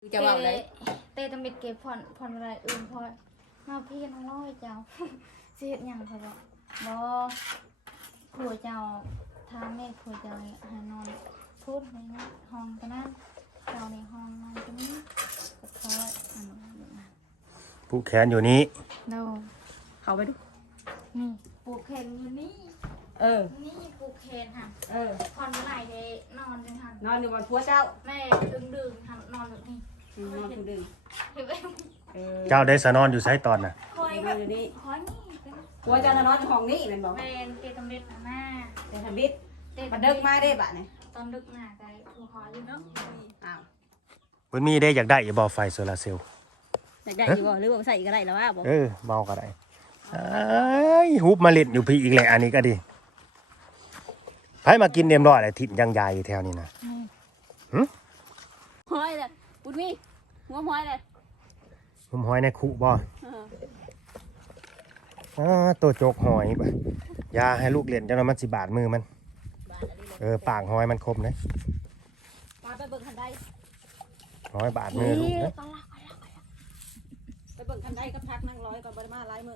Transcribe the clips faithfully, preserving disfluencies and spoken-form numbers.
จะว่าเลยเตะตะมิดเก็บผ่อนผ่อนอะไรอื่นพอมาพี่น้องร้อยเจ้าเสียดอย่างเขาบอกบ่ผัวเจ้าทาแม่ผัวเจ้าหานอนพูดในนี้ห้องกันนั้นเจ้าในห้องนอนตรงนี้ก็คอยอันนั้นผูกแขนอยู่นี้เราเข้าไปดูนี่ปลูกเคนอยู่นี่เออนี่ปลูกเคนค่ะเออผ่อนไหนเดนอนจังค่ะนอนอยู่บนพัวเจ้าแม่ดึงดึงค่ะนอนแบบนี้อืมนอนผู้ดึงเห็นไหมเออเจ้าได้สะนอนอยู่ไซตอนน่ะคอยนแบอนบอยู่นี่คอยนี่เป็นพัวเจ้าจะนอนในห้องนี้แมันบอกแมนเตะตำเร็จหน้าเดี๋ยวทำบิดเตะมาเดิกมาได้บะเนี่ยตอนดึกหน้าใจผู้คอยอยู่เนาะอ้าวเพิ่นมีได้อยากได้อย่าบ่ไฟโซลาร์เซลล์อยากได้อยู่บ่หรือว่าใส่ก็ได้แล้วว่าบ่เออเมาก็ได้เอ้ยฮุบมาเล่นอยู่พี่อีกแหละอันนี้ก็ดีไผมากินเรียบร้อยแล้วถิ่นยังใหญ่แถวนี้นะห้อยเลยบุญมีหัวห้อยเลยผมหอยในคุบ่เอออ่าตัวโจกหอยบ่อยาให้ลูกเล่นจังนั้นมันสิบาดมือมันบ้านอะไรเลยเออปากหอยมันคมนะมาไปเบิ่งคันใดหอยบาดมือลูกนะไปเบิ่งคันใดก็พักนั่งร้อยก่อนบ่ได้มาหลายมื้อ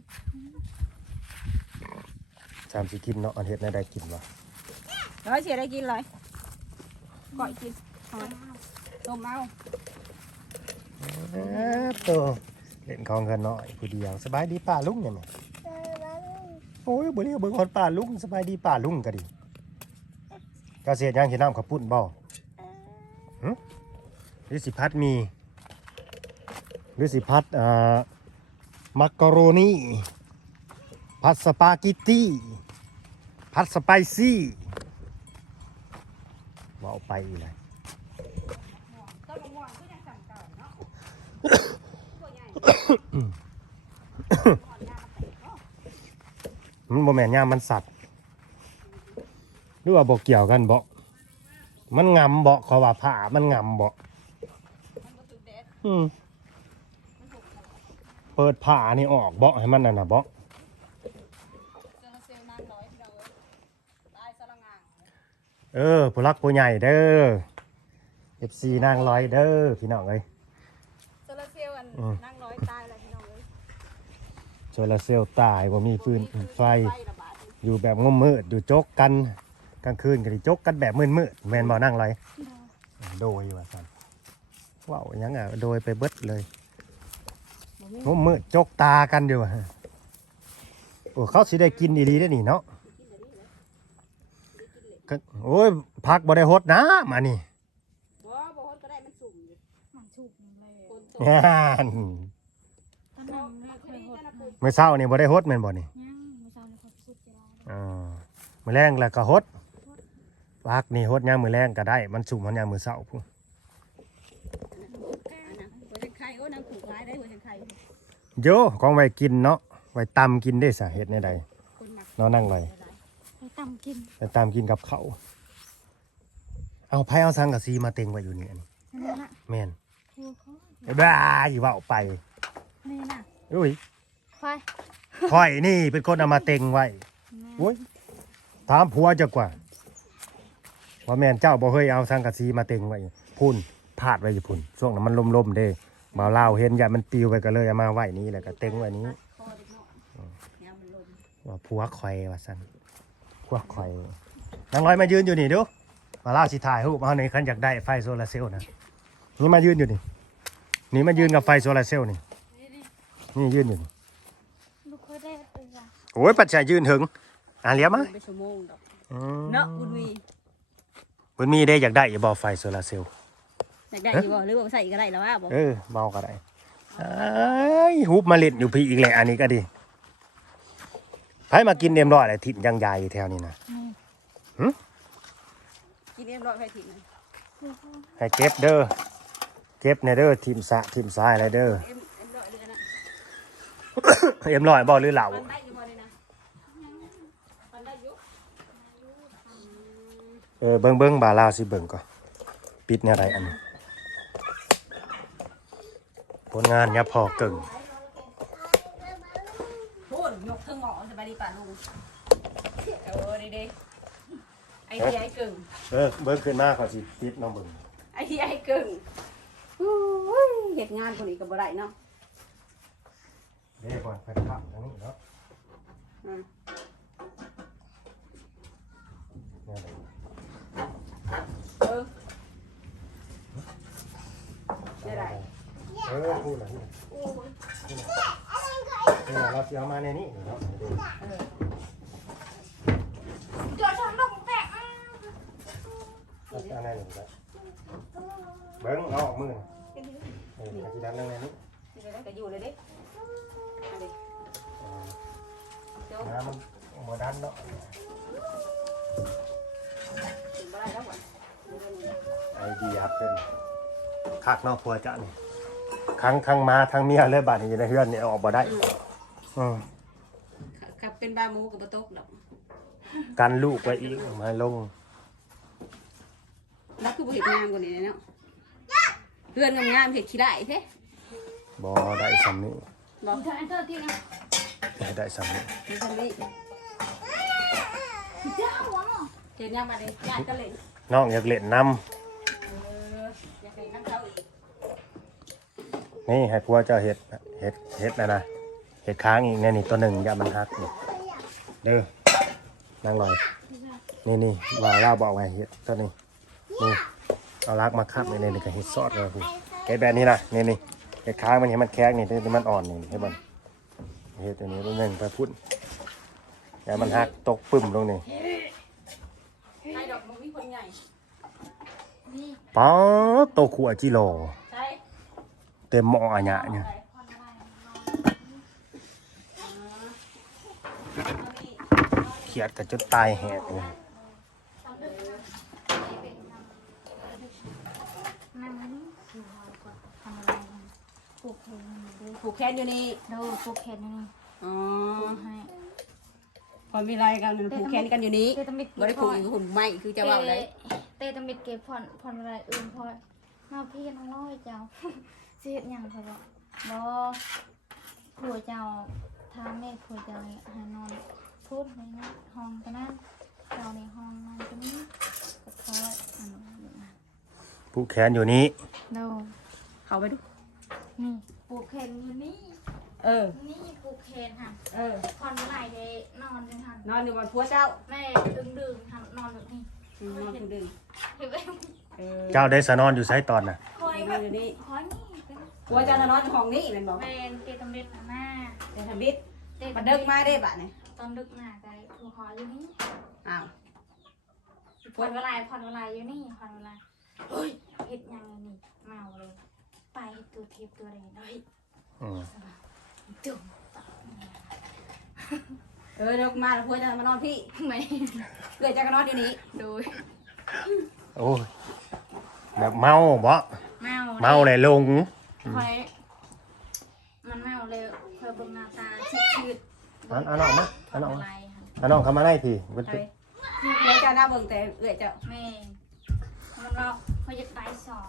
สามสิกินเนาะอันเฮ็ดในได้กินบ่ร้อยเสียได้กินเลยก่อยกินหอยต้มเอาเออตัวเล่นของกันหน่อยผู้เดียวสบายดีป่าลุงเนี่ยแม่โอ้ยบ่เรียกเบิ่งคนป่าลุงสบายดีป่าลุงก็ดีเกษตรยังสิน้ำข้าวปุ้นบ่หึหรือสิพัดมีหรือสิพัดอ่ามักกะโรนีพัดสปาเกตตี้พัดสไปซี่ว่าเอาไปอีกเลยต้นมะม่วงก็ยังสั่งเก่าเนาะตัวใหญ่มันบ่แม่นยามมันสัตว์หรือว่าบ่เกี่ยวกันบ่มันงำบ่เขาว่าผ้ามันงำบ่มันบ่สุดแดดอืมเปิดผ้านี่ออกบ่ให้มันนั่นน่ะบ่เซลล์เซลล์นางร้อยพี่น้องเอ้ยตายสลังงางเออผู้รักผู้ใหญ่เด้อ เอฟ ซี นางร้อยเด้อพี่น้องเอ้ยเซลล์เซลล์อันอืมนางร้อยตายแล้วพี่น้องเอ้ยโซลาร์เซลล์ตายบ่มีฟืนไฟระบาดอยู่แบบงมมืดอยู่จกกันกลางคืนก็สิจกกันแบบมืดๆแม่นบ่นั่งร้อยโดยว่าซั่นเว้าหยังอ่ะโดยไปเบิดเลยงมมืดจกตากันอยู่อะโอ้เขาสิได้กินดีๆได้อนี่เนาะก็โอ้ยพักบ่ได้ฮดน้ำอันนี้บ่บ่ฮดก็ได้มันสุ่มอยู่มันชุบเลยคนโตงานตอนนั้นไม่เคยหดนะเมื่อเช้านี่บ่ได้ฮดแม่นบ่นี่ยังไม่ทราบเลยเขาพูดจะรออ่ามื้อแรงแล้วก็ฮดพักนี่ฮดยามมื้อแรงก็ได้ มันสุ่มมันยามมื้อเช้าพุ่นอันนั้นหัวเชนไข่โอ้นางผูกร้ายได้หัวเชนไข่โยของไว้กินเนาะไว้ตำกินได้สาเหตุในใดคนหมักเนาะนั่งเลยไปตำกินไปตำกินกับเขาวเอาไผเอาสังกะสีมาเต็งไว้อยู่นี่อันนี้นั่นแหละแม่นครูเขาไอ้บ้าอยู่ว่าออกไปนี่น่ะอุ้ยไฟข่อยนี่เป็นคนเอามาเต็งไว้โอ้ยถามผัวจักกว่า ว่าแม่นเจ้าบ่เคยเอาสังกะสีมาเต็งไว้พุ่นพาดไว้อยู่พุ่นช่วงนั้นมันลมๆเด้บ่าวลาวเห็นอย่ามันปลิวไปก็เลยเอามาไว้นี้แล้วก็เต็งไว้นี้คอเด็กน้อยยามมันลมว่าผัวข่อยว่าซั่นผัวข่อยนางร้อยมายืนอยู่นี่ดูมาเล่าสิถ่ายรูปเอาในคันอยากได้ไฟโซลาร์เซลล์นะนี่มายืนอยู่นี่นี่มายืนกับไฟโซลาร์เซลล์นี่นี่ยืนอยู่นี่ลูกเคยได้เออโอ้ยปัจจัยยืนถึงอ่ะเลี้ยวมาไปชั่วโมงดอกอืมเนาะบุญวีบุญมีได้อยากได้อย่าบอกไฟโซลาร์เซลล์อยากได้อยู่บ่หรือว่าใส่ก็ได้แล้วว่าบ่เออเมาก็ได้เอ้ยฮุบมาเล่นอยู่พี่อีกแหละอันนี้ก็ดีไผมากินเรียบร้อยแล้วถิ่นยังใหญ่แถวนี้นะกินเรียบร้อยไปถิ่นนะให้เก็บเด้อเก็บในเด้อทีมสะทีมซ้ายอะไรเด้อเอ็มเอ็มร้อยเรือนนะเอ็มร้อยบ่หรือเหล่ามันได้อยู่บ่เลยนะมันได้อยู่เออเบิ้งเบิ้งบาลาวสิเบิ้งก่อนปิดเนี่ยอะไรอันนี้ผลงานยับพอเก่งพูดยกเครื่องหม้อสบายดีป่ะลุงเออดีๆไอเดียไอ้กึ่งเออเบิ้งขึ้นมาขอสิปิดน้องเบิ้งไอเดียไอ้กึ่งเหตุงานคนนี้กับบ่ได้เนาะเดี๋ยวก่อนไปขับทางนี้เนาะอืมเนี่ยเลยเออได้ไรเออพูดหน่อยนี่นี่นะเราจะเอามาในนี้เนาะเดี๋ยวเออจอดทำดอกแตกเอาเอาในนี้ไปเบิ้งเอาออกมือเอออาจจะดันลงในนี้ที่ได้ก็อยู่เลยดิเอาดิเออเดี๋ยวน้ำมันหมดดันเนาะถึงบ่ได้แล้วก่อนไอเดียเพิ่นคักเนาะพัวจะนี่ครั้งครั้งมาทั้งเมียเลยบาดนี้อยู่ในเฮือนนี่เอาออกบ่ได้อืมกับเป็นบาหมูกับปลาตกดอกกันลูกไว้อีกมาลงแล้วคือบ่เห็ดงามกว่านี้เนาะเพื่อนงามๆเห็ดขี้ได้แท้บ่ได้สำนี้บอกเธอเธอที่นะได้ได้สำนี้มีคนนี้เจ้าหัวหมอเห็ดงามมาเลยญาติก็เล่นน้องอยากเล่นน้เอออยากเล่นน้ำเขาอีกำนี่ให้พัวเจ้าเห็ดเห็ดเห็ดนะนะเห็ดค้างอีกเนี่ยนี่ตัวหนึ่งอย่ามันหักนี่เด้อนั่งลอยนี่นี่ว่าเล่าบอกไงเห็ดตัวนี้นี่เอาลากมาคับนี่นี่ก็เห็ดซอสเลยพี่เห็ดแบบนี้นะนี่นี่เห็ดค้างมันเห็นมันแข็งนี่ที่มันอ่อนนี่เห็นบ่เห็ดตัวนี้ตัวหนึ่งไปพุ่นอย่ามันหักตกปึ้มลงนี่ให้ดอกมันมีคนใหญ่นี่ป๊อโตขวจิโลใช่เต็มหม้ออันเนี้ยเนี่ยผ่อนอะไรเขียดกับจุดตายแหกเลยนั่งนี่คือหอยก่อนทำอะไรปลูกเพลงดูผูกแขนอยู่นี่ดูปลูกเพลงนี่อ๋อปลูกให้พอมีอะไรกันผูกแขนกันอยู่นี้เตตมิดบ่ได้ผูกอยู่หุ่นไม้คือจะว่าอะไรเตตมิดเก็บผ่อนผ่อนอะไรอื่นพอมาพี่น้องร้อยเจ้าเสียดยังพอบอกบอผัวเจ้าทาแม่ผัวเจ้าหานอนพูดในนั้นห้องกันนั้นเจ้าในห้องนอนตรงนี้ก็คอยอันนั้นผู้แขนอยู่นี้ดูเข้าไปดูนี่ปลูกเพลงอยู่นี่เออนี่ปลูกเพลงค่ะเออผ่อนเมื่อไหร่เดนอนจังหันนอนอยู่บนพัวเจ้าแม่ดึงดึงหันนอนแบบนี้อืมนอนผู้ดึงเห็นไหมเออเจ้าได้สะนอนอยู่ไซตอนน่ะคอยนแบอนบอยู่นี่คอยนี่เป็นพัวเจ้านอนอยู่ห้องนี้เป็นบอกเป็นเตตมิดหน้าเดี๋ยวทำบิดเตมาเดิกมาได้บะเนี่ยตอนดึกหน้าใจผูคออยู่นี่อ้าวผ่อนเวลาผ่อนเวลาอยู่นี่ผ่อนเวลาเฮ้ยเห็ดยังไงนี่เมาเลย ไปตัวเทียบตัวอะไรเลยอืมจุ่มเออเดิกมาแล้วพัวจะมานอนพี่ไม่เกิดจะก็นอนอยู่นี่โดยโอ้ยแบบเมาบ่เมาเมาเลยลงคอยมันเมาเลยคอยเบิ่งหน้าตาชิดชิดอันอันออกมาอันออกอะมาไรค่ะอันน้องเข้ามาได้พี่เพิ่นใช่เกิดจะหน้าเบิ่งแต่เกิดจะแม่มันเราเขาจะตายสอบ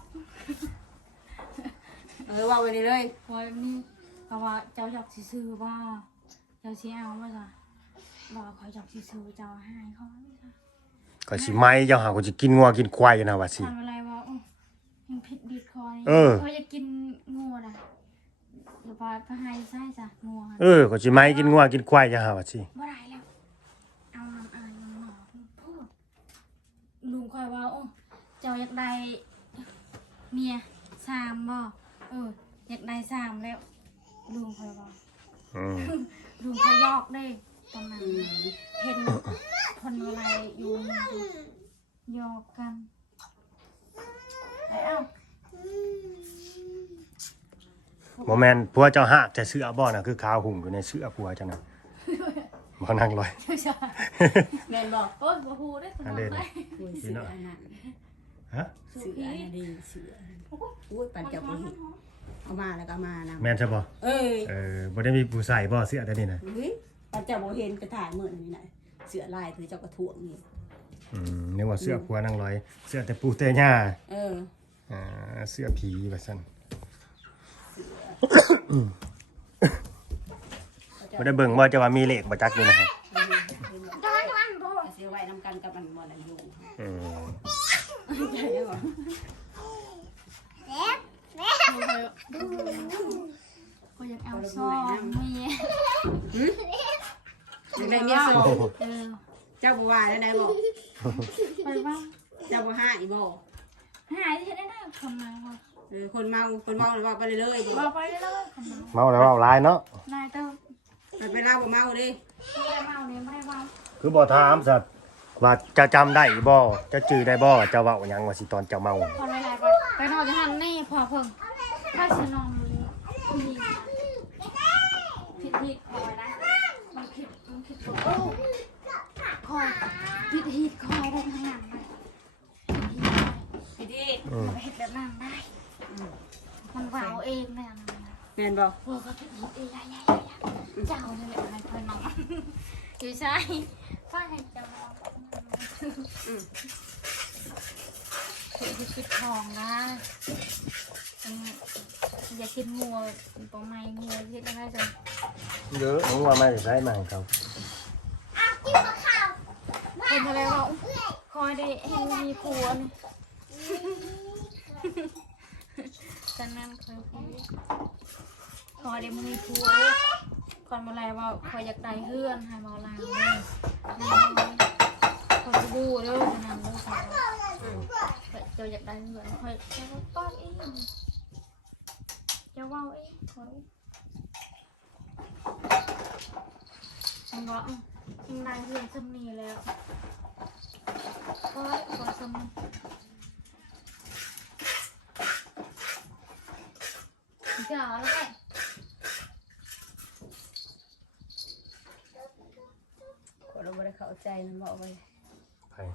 เออว่าวันนี้เลยคอยนี่เพราะว่าเจ้าจอกสิซื้อว่าเจ้าชี้เอาว่าจ้ะบอกคอยจอกสิซื้อเจ้าหายเขาไม่จ้ะก็สิไม้เจ้าหาก็สิกินงัวกินควายอยู่นะว่าสิทำอะไรวะยังผิดดีคอยเออเขาจะกินงูอ่ะเดี๋ยวไปพายไส้จ้ะงูเออก็สิไม้กินงัวกินควายเจ้าหาว่าสิเมื่อไรแล้วเอาน้ำอายน้ำหมอพูดลุงคอยว่าโอ้เจ้าอยากได้เมียสามบ่เอออยากได้สามแล้วลุงคอยว่าอืมลุงเขายอกได้ตอนนั้นอืมเห็นคนอะไรอยู่ยอกกันไอ้เอ้าบ่แม่นผัวเจ้าหักแต่เสื้อบ่น่ะคือขาวหุ่มอยู่ในเสื้อผัวเจ้าน่ะบ่นั่งลอยไม่ใช่แม่นบอกโอ้ยบ่ฮู้ได้ตอนอันนั้เด่นนได้อุ้ยเสืออันนั้นฮะเสืออันนั้นดีเสืออุ้ยปั่นจับบ่เห็นเอามาแล้วก็เอามานะแม่นใช่บ่เอ้ยเออบ่ได้มีผู้ใส่บ่เสื้อแต่นี่น่ะเฮ้ยปั่นจับบ่เห็นกระถ่ายมื้อนี่น่ะเสือลายคือเจ้ากระถ่วงนี่อืมนึกว่าเสื้อผัวนั่งลอย เสื้อแต่ปูแต่หญ้าเอออ่าเสื้อผีว่าซั่นบ่ได้เบิ่งว่าจะว่ามีเลขบ่จักอยู่นะฮะจ้างกันบ่เสือไว้นำกันกับมันบ่ได้อยู่อืมใช่ยังบ่ดูหืมยังได้เมียสองเออเจ้าบัวได้ได้บอกไปบ้างเจ้าบัวห้าอีบอกหายที่ได้ได้คนมาค่ะเออคนเมาคนเมาเลยว่าไปเลยเลยบอกไปเรื่อยๆคนมาเมาแล้วเมาหลายเนาะนายเติมมันไปเล่าบ่เมาดิไม่ได้เมาเนี่ยไม่ได้เมาคือบ่ถามสัตว์ว่าจะจำได้บ่จะจื้อได้บ่จะเว้าหยังว่าสิตอนเจ้าเมาพอเวลาไปไปนอนจะหันนี่พอเพิ่งถ้าฉันนอนผิดผิดผิดคอยนะมันผิดมันผิดตัวคอยผิดผิดคอยได้ทั้งนั้นเลยพี่ดีอืมมันผิดแบบนั้นได้มันเบาเองเนี่ยนะแมนบอกพวกก็ผิดผิดเองใหญ่ๆเจ้าเนี่ยแหละให้เพิ่นนอนอยู่ใช่ฝ้าให้เจ้านอนคือคิดทองนะอย่ากินงัวปอไม้งัวคิดอะไรจังเยอะมึงว่ามาสิได้มาให้เขาเป็นอะไรวะคอยได้เห็นมีผัวนี่จันนั้นเคยพูดคอยได้มีผัวคอยมาอะไรว่าคอยอยากได้เฮือนให้มาลาวเลยคอยจะบูเด้อจันนั้นเด้อคอยเจ้าอยากได้เฮือนคอยจะว่าป้อนเองจะว่าเองคอยมันว่ามันได้เฮือนสำนีแล้วก็ก็สำนีเจ้าแล้วไงคนเราไม่ได้เข้าใจนะบอกไปใคร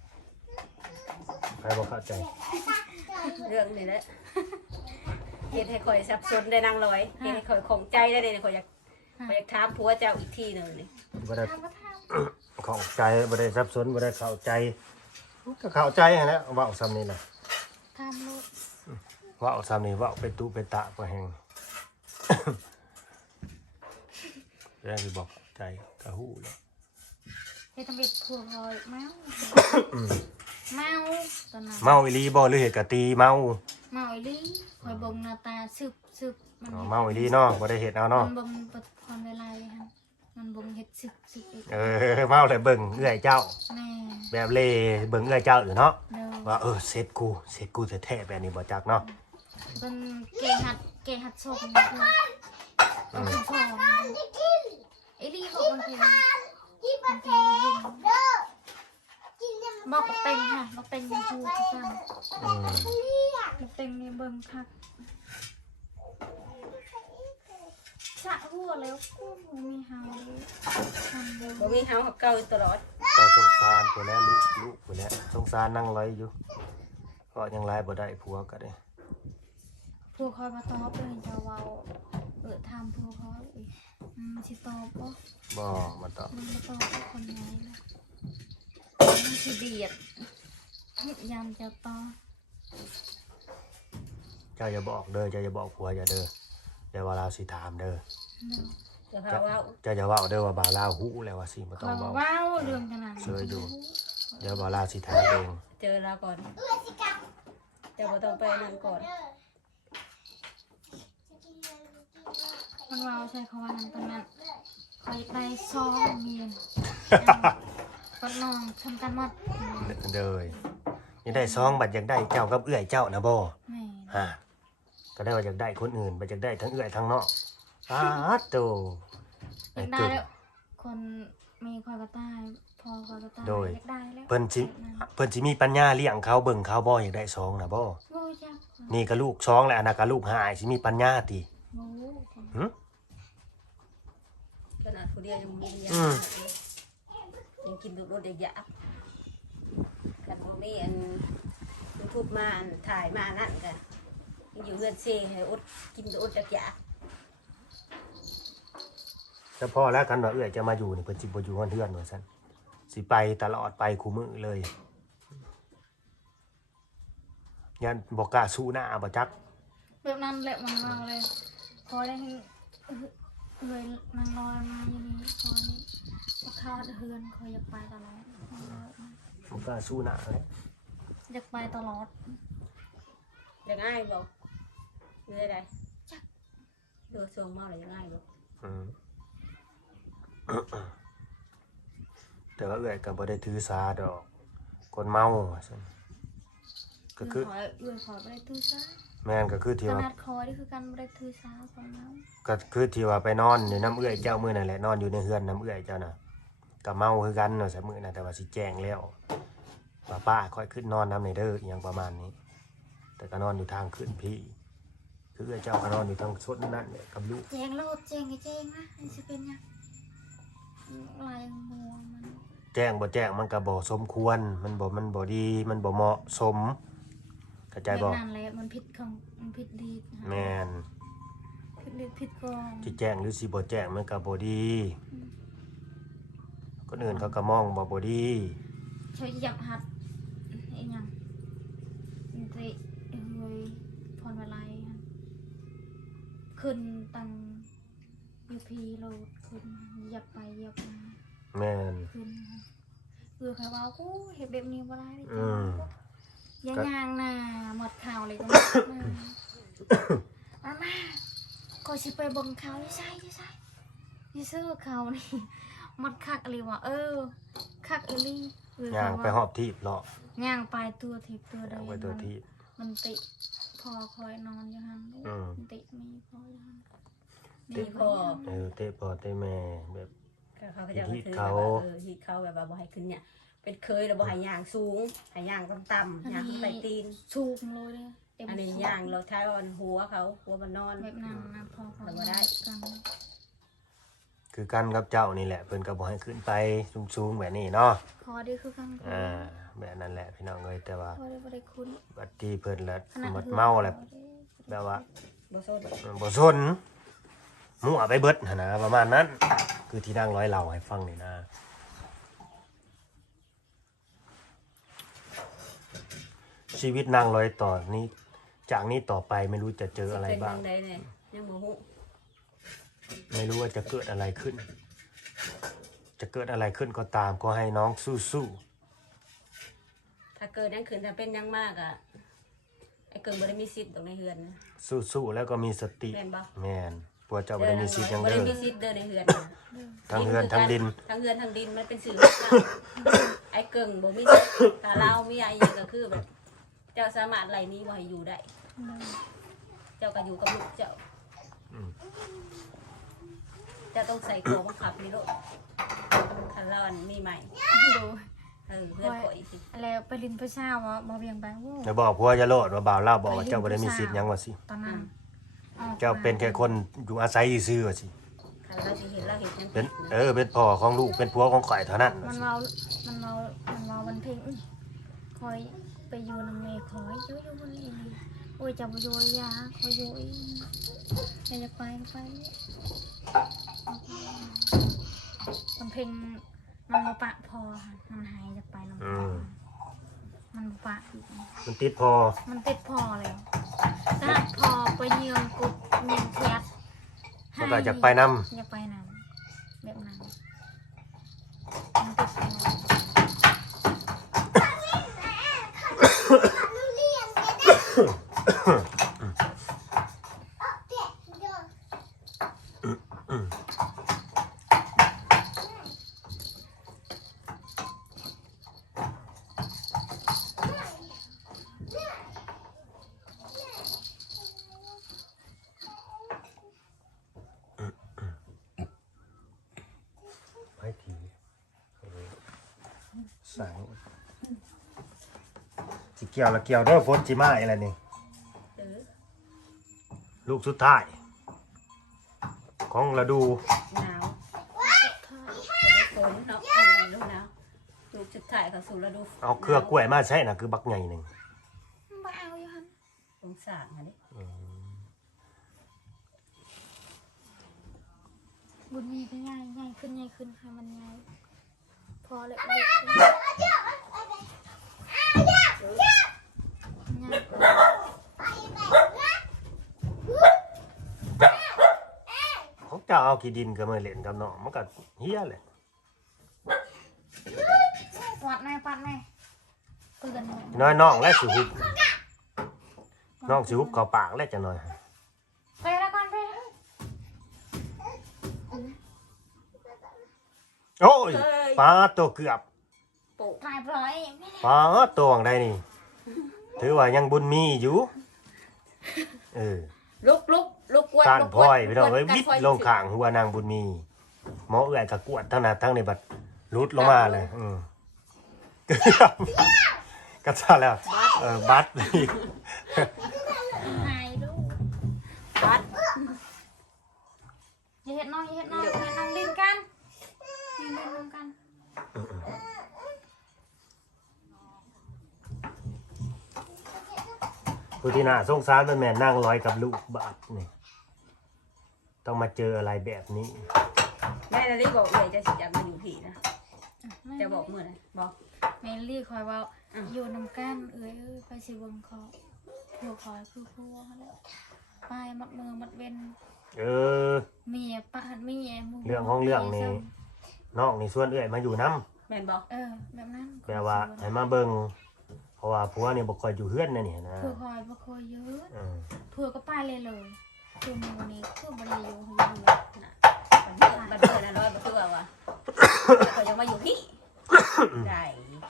ใครบ่เข้าใจเรื่องนี้แหละเฮ็ดให้คอยสับสนได้นางลอยเฮ็ดให้คอยของใจได้เลยคอยอยากคอยอยากถามผัวเจ้าอีกทีหนึ่งนี่บ่ได้ทำก็ทเข้าใจบ่ได้สับสนบ่ได้เข้าใจก็เข้าใจนั่นแหละเว้าซ้ำนี่น่ะำทำลูกเว้าซ้ำนี่เว้าไปตุไปตะบ่แฮง เรื่องที่บอกใจก็ฮู้แล้วเฮ้ยทำเบ็ดผัวลอยเมาเมาตอนนั้นเมาอีหลีบ่หรือเหตุกะตีเมาเมาอีลี่คอยบ่งหน้าตาซึบซึบมันอ๋อเมาอีหลีเนาะบ่ได้เฮ็ดเอาเนาะมันบ่งปัดพรเวลาเลยฮะมันบ่งเฮ็ดซึบซึบอีกเออเมาเลยเบิ่งเอื้อยเจ้าแม่แบบเลเบิ่งเอื้อยเจ้าอยู่เนาะเด้อว่าเออเสร็จกูเสร็จกูแท้ๆแบบนี้บ่จักเนาะเป็นเกหัดเกหัดโซกนี่คือเอาสอนไอ้ลี่บอกมันเพลงมันเพลงบอกเต็งค่ะบอกเต็งยังพูดกันอืมบอกเต็งนี่เบิ่งคักสะหัวแล้วกูมีเฮาทำเบิ่งบ่มีเฮากับเก่าตลอดก็สงสารไปแล้วลูกลูกไปแล้วสงสารนั่งร้อยอยู่ก็ยังไล่บ่ได้ผัวก็ได้ผู้คอยมาตอบเลยจะเว้าเออทำผู้คอยอืมสิตอบบ่บ่มาตอบมันมาตอบกับคนไหนล่ะมันสิเบียดยามจะตอบเจ้าอย่าบอกเด้อเจ้าอย่าบอกผัวอย่าเด้อเดี๋ยวว่าเราสิถามเด้อจะพาว่าเจ้าอย่าเว้าเด้อว่าบ่าวลาวฮู้แล้วว่าสิบ่คต้ออง ยมาเว้าว้าวเรื่องขนาดนั้นเชยอยู่ เดี๋ยวบ่าวลาวสิถามเองเจอเราก่อนเจ้าบ่ต้องไปนั่นก่อนมันว้าวใช่เขาว่านั้นตอนนั้นคอยไปซ้อมเมียนก็นองทำกันหมดเด้อยังได้ซองบัดอยากได้เจ้ากับเอื้อยเจ้านะบ่แม่ฮะก็ได้ว่าอยากได้คนอื่นบัดอยากได้ทั้งเอื้อยทั้งนอกอ้าโตอยากได้แล้วคนมีคอยกระต่ายพอคอยกระต่ายโดยอยากได้แล้วเพิ่นสิเพิ่นสิมีปัญญาเลี้ยงเขาเบิ่งเขาบ่อยากได้ซองนะบ่โง่จักนี่ก็ลูกซองและอันนั้นก็ลูกหายสิมีปัญญาติโง่หึขนาดผู้เดียวยังมียายังกินรสๆอยากๆกันบ่มีอันยูทูบมาอันถ่ายมานั่นกันอยู่เงินเซให้อดกินอดจักอยากแต่พอแล้วกันว่าเอื้อยจะมาอยู่นี่เพิ่นสิบ่อยู่เฮือนๆว่าซั่นสิไปตลอดไปคู่มื้อเลยยันบ่กล้าสู้หน้าบ่จักแบบนั้นแหละมันว้าวเลยคอยได้ให้เอ้ยนางลอยมาอย่างนี้คอยมาเข้าเฮือนคอยอยากไปตลอดบ่กล้าสู้หน้าเลยอยากไปตลอดยังง่ายบอกเรื่อยใดเดือดช่วงเมาเลยยังง่ายบอกอืมแต่ว่าเอื้อยก็บ่ได้ถือสาดอกคนเมาว่าซั่นก็คือขอเอื้อขอบ่ได้ถือสาแม่นก็คือที่ขว่านาดคอนี่คือกันบ่ได้ถือสาของน้ำก็คือที่ว่าไปนอนอยู่น้ำเอื้อยเจ้ามื้อนั่นแหละนอนอยู่ในเฮือนน้ำเอื้อยเจ้าน่ะก็เมาคือกันเนาะซะมื้อน่ะแต่ว่าสิแจ้งแล้วว่าป้าค่อยขึ้นนอนน้ำในเด้ออหยังประมาณนี้ แต่ก็นอนอยู่ทางขึ้นพี่คือเอื้อยเจ้าก็นอนอยู่ทางสดนั่นแหละกับลูกแจงโลดแจงไอ้แจงนะอันสิเป็นหยังลายมัวมันแจ้งบ่แจ้งมันก็บ่สมควรมันบ่มันบ่ดีมันบ่เหมาะสมเข้าใจบ่แบบนั้นแหละมันผิดของมันผิดดีดนะคะแม่นผิดดีดผิดกองที่แจ้งหรือสิบ่แจ้งมันก็บ่ดีคนอื่นเขาก็มองบ่บ่ดีเขาอยากหัดไอ้หยังอินทริเฮ้ยพรวลัยหั่นขึ้นตังยูพีโหลดขึ้นเหยับไปเหยับมาแม่นขึ้นค่ะคือเขาว่ากูเห็นแบบนี้บ่ได้เลยอืจ้าม ยังยางน่ะหมดข่าวเลยก็หมดมามามาก็สิไปเบิ่งข่าวยี่ใช่ยี่ใช่ยี่ซื้อข่าวนี่หมดคักอะไรวะเออคักอีหลีคือย่างไปหอบทีบเลาะย่างไปตัวทิพตัวใดย่างไปตัวทีบมันติพอคอยนอนอยู่หันอืมมันติมีพออยู่หันมีพอเออเตะพ่อเตะแม่แบบก็เขาก็จะมาถือแบบว่าเออที่เขาแบบว่าบ่ให้ขึ้นเนี่ยเป็นเคยแล้วบ่ให้ย่างสูงให้ย่างต่ำๆย่างขึ้นไปตีนสูงเลยเด้อเต็มอันนี้สูงย่างเราใช้อ่อนหัวเขาหัวมันนอนแบบนั้นนะพอพอแต่บ่ได้กันคือกันกับเจ้านี่แหละเพิ่นก็บ่ให้ขึ้นไปสูงๆแบบนี้เนาะพอได้คือกันอ่าแบบนั้นแหละพี่น้องเอ้ยแต่ว่าพอได้บ่ได้คุ้นบัดที่เพิ่นละขนาดหมดเมาแล้วพอได้แบบว่าบ่สนบ่สนมั่วไปเบิดหั่นนะประมาณนั้น คือที่นั่งร้อยเล่าให้ฟังนี่นะชีวิตนางร้อยต่อนี้จากนี้ต่อไปไม่รู้จะเจออะไรเป็นบ้างจังไดเนี่ยยังบ่ฮู้ไม่รู้ว่าจะเกิดอะไรขึ้น จะเกิดอะไรขึ้นก็ตามก็ให้น้องสู้ถ้าเกิดยังขึ้นถ้าเป็นยังมากอ่ะไอ้เกินบ่ได้มีสิทธิ์ตรงในเฮือนนะๆสู้ๆแล้วก็มีสติแม่นบ่แม่นปัวเจ้าบ่ได้มีสิทธิ์หยังบ่เด้ได้อมีสิทธิ์เดินในเฮือนนะทั้งเฮือนทั้งดินทั้งเฮือนทั้งดินมันเป็นสื่อของเจ้าไอ้เกิงบ่มีสิทธิ์ถ้าเรามีอะไรก็คือแบบเจ้าสามารถไล่หนี้บ่ให้อยู่ได้ เจ้าก็อยู่กับลูกเจ้าอืมเจ้าต้องใส่ของบังคับนี่ลูกคันเราอันมีใหม่ดูเออเพื่อนข่อยสิแล้วไปลินพระเช้าวะบ่เวียงไปวู้แล้วบอกพัวจะโลดว่าบ่าวเล่าบอกว่าเจ้าบ่ได้มีสิทธิ์หยังว่าสิตอนนั้นออกเจ้าเป็นแค่คนอยู่อาศัยซื่อๆว่าสิคันเราสิเห็นเราเห็นยังเป็นเออเป็นพ่อของลูกเป็นผัวของข่อยเท่านั้นมันว่าสิเมามันเมามันเมาวันเพ็งอื้อคอยไปอยู่นำเมย์คอยอยู่อยู่คนนี้โอ้ยจับอยู่ยาคอยอยู่อีใครจะไปก็ไปวันเพ็งมันมาปะพอค่ะมันหายจะไปลำพอมันบ่ปะอีกมันติดพอมันติดพอเลยถ้าพอไปเยือนกุดเมียนเทียดมันก็จะไปนำอย่าไปนั้นแบบนั้นมันติดพอไว้ทีเออสั่งสิเกี่ยวละเกี่ยวเด้อฝนสิมาอีแล้วนี่เออลูกสุดท้าย ของฤดูหนาวฝนเนาะอะไรลูกหนาวลูกสุดท้ายเขาสู่ฤดูเอาเครือกล้วยมาใช้น่ะคือบักใหญ่หนึงบ่เอาอยู่หันสงสารอันนี้บุญมีก็ง่ายง่ายขึ้นง่ายขึ้นค่ะมันง่ายพอเลยเลยขึ้นง่ายกว่าของเจ้าเอาขี้ดินก็มาเล่นกับน้องมันก็เฮียแหละปัดแม่ปัดแม่เปื่อนหมดน้อยน้องและสิหุบน้องสิหุบเข้าปากแล้วจังหน่อยไปแล้วก่อนไปแล้วโอ้ยเอ้ยปลาตัวเกือบโป๊ะตายปล่อยปลาตัวของใดนี่ถือว่ายังบุญมีอยู่เออลุกลุกลุกกวนการลุกพ่อยพี่น้องเอ้ยกวนวิดการพ่อยลงข้างหัวนางบุญมีหมอเอื้อยกะกวดทั้งหน้าทั้งในบัดรุดลงมาเลยอืมเกือบกระซ่าแล้วเออบัดอีกหายดูบัดอย่าเห็ดน้องอย่าเห็ดน้องอย่าเห็ดน้องลิ้นกันอย่าเห็ดน้องกันผู้ที่น่าสงสารเป็นแม่นั่งร้อยกับลูกบาดนี่ต้องมาเจออะไรแบบนี้แม่นาฬิบอกเลยจะสิจะมาอยู่ผีนะจะบอกเมื่อไหร่บอกแม่ลี่คอยว่าอืมอยู่นำกันเอ้ยเอ้ยไปสิเบิ่งเขาผัวคอยคือผัวแล้วไปมัดมือมัดเว้นเออเมียปะหัดเมียหมู่เรื่องของเรื่องนี่น้องนี่ส่วนเอื้อยมาอยู่น้แม่นบอกเออแบบนั้นำแปลว่าให้มาเบิ่งเพราะว่าผัวนี่บ่ค่อยอยู่เฮือนนะนี่นะผัวคอยบ่คอยเยอะเออผัวก็ไปเลยเลยคือหมูนี่คือบ่ได้อยู่อยู่นะบัดเมื่อบัดเมื่อนะร้อยบัดเมื่อว่ะเขายังมาอยู่พี่ได้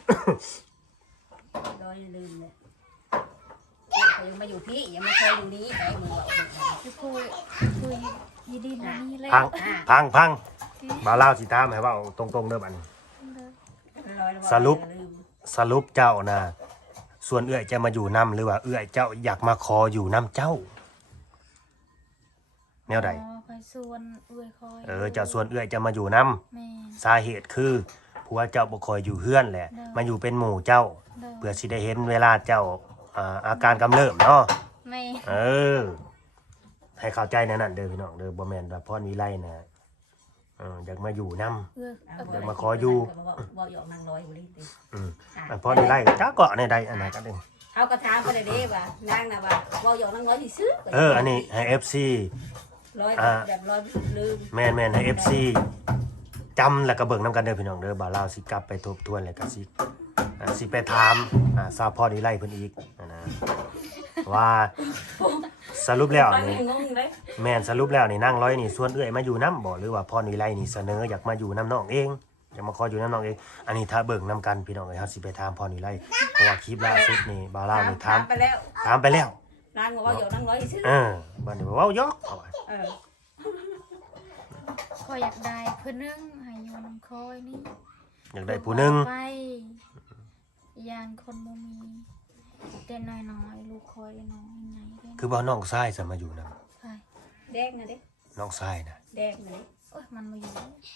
ร้อยลืมเลยเขายังมาอยู่พี่ยังไม่เคยอยู่นี้ไอ้มึงบอกมึงคือคุยคุยยีดีนะนี่แล้วพังพังพังบ่าวเล่าสิตามให้เว้าตรงๆเด้อบัดนี้ร้อยแล้วสรุปลืมสรุปเจ้านะส่วนเอื้อยจะมาอยู่นํหรือว่าเอื้อยเจ้าอยากมาขออยู่นํเจ้า แนวใดอ๋อคอยส่วนเอื้อยคอยเออเจ้าส่วนเอื้อยจะมาอยู่นํแม่สาเหตุคือผัวเจ้าบ่ค่อยอยู่เฮือนแหละมาอยู่เป็นหมู่เจ้าเด้อเพื่อสิได้เห็นเวลาเจ้าอ่าอาการกำเริบเนาะแม่เออ ให้เข้าใจแนวนั้นเด้อพี่น้องเด้อบ่แม่นว่าพรวิไลนะเอออยากมาอยู่นํเอื้อยเอาเดี๋ยวมาขออยู่บอกบอกหยอกนางร้อยอยู่นี่ติอืมอันพรวิไลจ้าเกาะในใดอันนั้นก็ได้เขากระทำไปเลยเด้ว่านางนะว่าบอกหยอกนางร้อยที่ซื้อเอออันนี้ให้ เอฟ ซีร้อยอ่าแบบร้อยลืมแม่นแม่นให้ เอฟ ซี จำแล้วก็เบิ่งนํกันเด้อพี่น้องเด้อบ่าวลาวสิกลับไปทบทวนแล้วก็สิอ่าสิไปถามอ่าทราบพรวิไลเพิ่นอีกนะว่าสรุปแล้วฟังนี่งงเลยแม่นสรุปแล้วนี่นั่งร้อยนี่ส่วนเอื้อยมาอยู่น้ำบ่หรือว่าพรวิไลนี่เสนออยากมาอยู่น้ำน้องเองอยากมาขออยู่น้ำน้องเอง อันนี้ถ้าเบิ่งนํกันพี่น้องเอ้ยเฮาสิไปถามพรวิไลเพราะว่าคลิปล่าสุดนี่บ่าวลาวนี่ถามไปแล้วถามไปแล้วนางบอกหยอกนางร้อยที่ซื้อเออบัดนี้เว้ายอกเอาไว้เออคอยอยากได้เพื่อนึงให้อยู่นำคอยนี่อยากได้ผู้หนึงไปยานคนบ่มีแต่น้อยๆลูกคอยน้อยไงเด้คือบ่น้องชายจะมาอยู่นํใช่แดงนะเด้น้องชายน่ะแดงนะเด้โอ้ยมันมาอยู่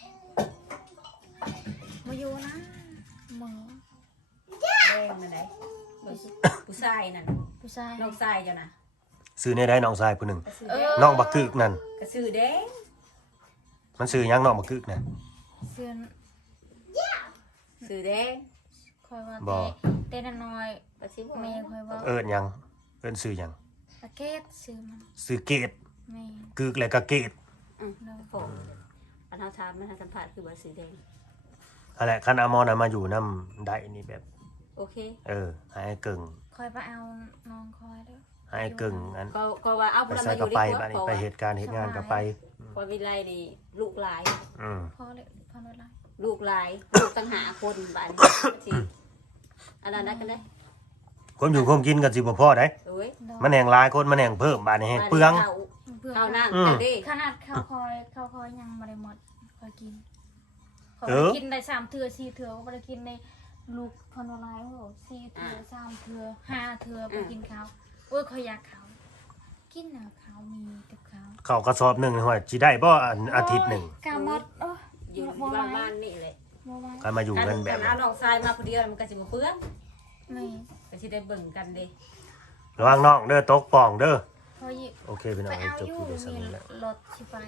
มาอยู่นะเหมือแดงนะเด้ผู้ชายนั่นผู้ชายน้องชายเจ้านะซื้อในใดน้องชายผู้หนึงกระสือเอแดองน้องบักกึกนั่นกระสือแดงมันซื้อหยังน้องบักกึกน่ะเสื้อสือแดงคอยว่าบ่แต่แต่น้อยกระซิบๆแม่คอยว่าเอิ้นหยังเอิ้นซื้อหยังตะเกตซื้อมันซื้อเกตแม่กึกแล้วก็เกตอืมเนาะผมอันเท้าทามมันสัมผัสคือว่าสือแดงนั่นแหละคันอามอนน่ะมาอยู่นํได้นี่แบบโอเคเออให้เกิ่งคอยไปเอาน้องคอยเด้อให้เกิ่งอันก็ก็ว่าเอาไปพลังใส่มาอกระยู่ดีไปกบ้าว่านนี้เพราะไปว่าเหตุการณ์เหตุงานก็ไปพอวิไลนี่ลูกหลายอืมพอเลยพอเลยละลูกหลายลูกตั้งหาคนบ้านนี้สิอันนั้นได้กันได้คนอยู่คมกินกันสิบ่พอได้โอ้ยเนาะมันแหงหลายคนมันแหงเพิ่มบาดนี้แหงเปลืองเบื่อข้าวนั่งอืมแต่ดิขนาดข้าวคอยข้าวคอยยังไม่ได้หมดคอยกินคอยเออกินได้สามเถื่อสี่เถื่อก็ไม่ได้กินในลูกพอนอลายโอ้โหสี่เถื่อสามเถื่อห้าเถื่อไปกินข้าวเออคอยอยากข้าวกินเนาะข้าวมีกับข้าวเข้ากระสอบหนึงว่าสิได้บ่อันอาทิตย์หนึงกาหมดเอออยู่บ่บ้านไหวบ้านนี่เลยบ่ไหวการมาอยู่กันแบบถ้าน้องชายมาคนเดียวมันก็สิบ่เปลืองไม่ก็สิได้เบิ่งกันเด้ระวังน้องเด้อตกป่องเด้อพอหยิบโอเคพี่น้อไปงเอาจบอยู่ที่เดียวสักมีนี้แหละรถชิไป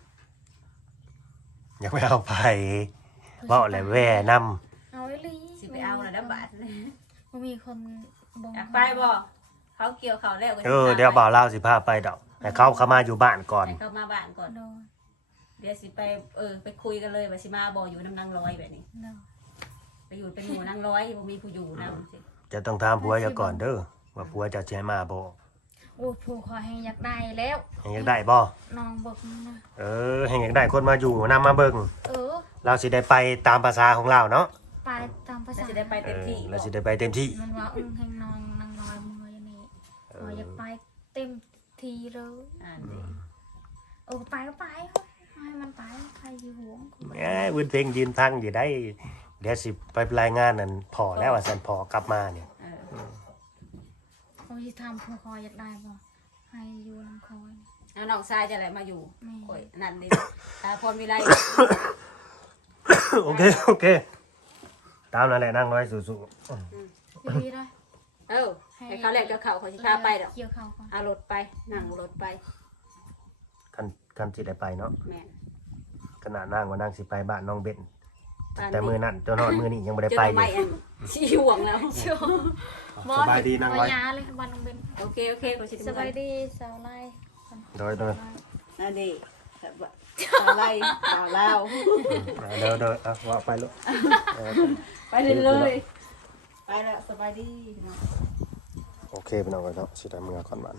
อยากไปเอาไปเว้าแหละแว่นํเอาไว้เลยสิไปเอาน่ะนะบาทมันมีคนบ่อยากไปบ่เขาเกี่ยวเขาแล้วก็สิเออเดี๋ยวบ่าวลาวสิพาไปดอกให้เขาเข้ามาอยู่บ้านก่อนให้เขามาบ้านก่อนโดนเดี๋ยวสิไปเออไปคุยกันเลยว่าสิมาบ่อยู่น้ำนางร้อยแบบนี้โดนไปอยู่เป็นหมู่นางร้อยบ่มีผู้อยู่นำสิจะต้องถามผัวอย่าก่อนเด้อว่าผัวจะสิให้มาบ่โอ้ผู้ขอให้อยากได้แล้วให้อยากได้บ่น้องบอกนะเออให้อยากได้คนมาอยู่นำมาเบิ่งเออเราสิได้ไปตามภาษาของเราเนาะไปตามภาเราษาจะได้ไปเอเต็มอที่เราสิได้ไปเต็มที่มันว่าอึ้งแห่งนอนนางน้อยมืออย่างนี้ขออยากไปเต็มทีเลยอ่านดิเออไปก็ไปให้มันไปใครอยู่ห่วงแหมวืนเพลงยืนพังอยู่ได้เดี๋ยวสิไปรายงานนั่นพอแล้วว่าสันพอกลับมาเนี่ยเออเขาจะทำพอคอยอยากได้บ่ให้อยู่ลำคอยเอาน้องชายจะอะไรมาอยู่แม่โอ้ยนั่นดิตาพรมีไรโอเคโอเคตามนั่นแหละนั่งน้อยสู้อยู่ดีได้เออให้เขาแลกกับเขาเขาสิพาไปดอกเกี่ยวเขาก่อนเอารถไปนั่งรถไปๆคันคันสิได้ไปเนาะแม่นขนาดนั่งว่านั่งสิไปบ้านน้องเบนบ้านแต่มือนั่นจนนอนมือนี้ยังไม่ได้จนไปเอาอไม่ยู่อันชี้ห่วงแล้วสบายดีนั่งไปไว้ยาเลยบ้านน้องเบนโอเคโอเคเขาสิสบายดีสาวไล่โดยโดยนั่นดิอะไรสาวเล่าเดี๋ยวเดี๋ยวเอาว่าไปลูกเออไปเลยเลยไปแล้วสบายดีโอเคพี่น้องกันเนาะสิได้เมื่อก่อนบ้าน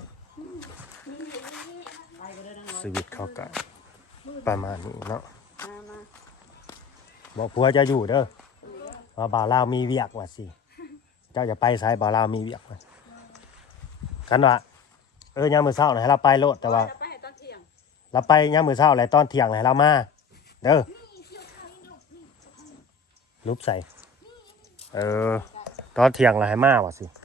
ไปก็ได้นั่งรถชีวิตเขาก็ประมาณนี้เนาะมามาบอกผัวจะอยู่เด้อว่าบ่าวลาวมีเวียกว่าสิเจ้าจะไปสายบ่าวลาวมีเวียกว่ากันว่าเออยามมื้อเช้าน่ะให้เราไปโลดแต่ว่าไปให้ตอนเที่ยงเราไปยามมื้อเช้าอะไรตอนเที่ยงให้เรามาเด้อลุบใส่เออตอนเที่ยงเราให้มาว่าสิ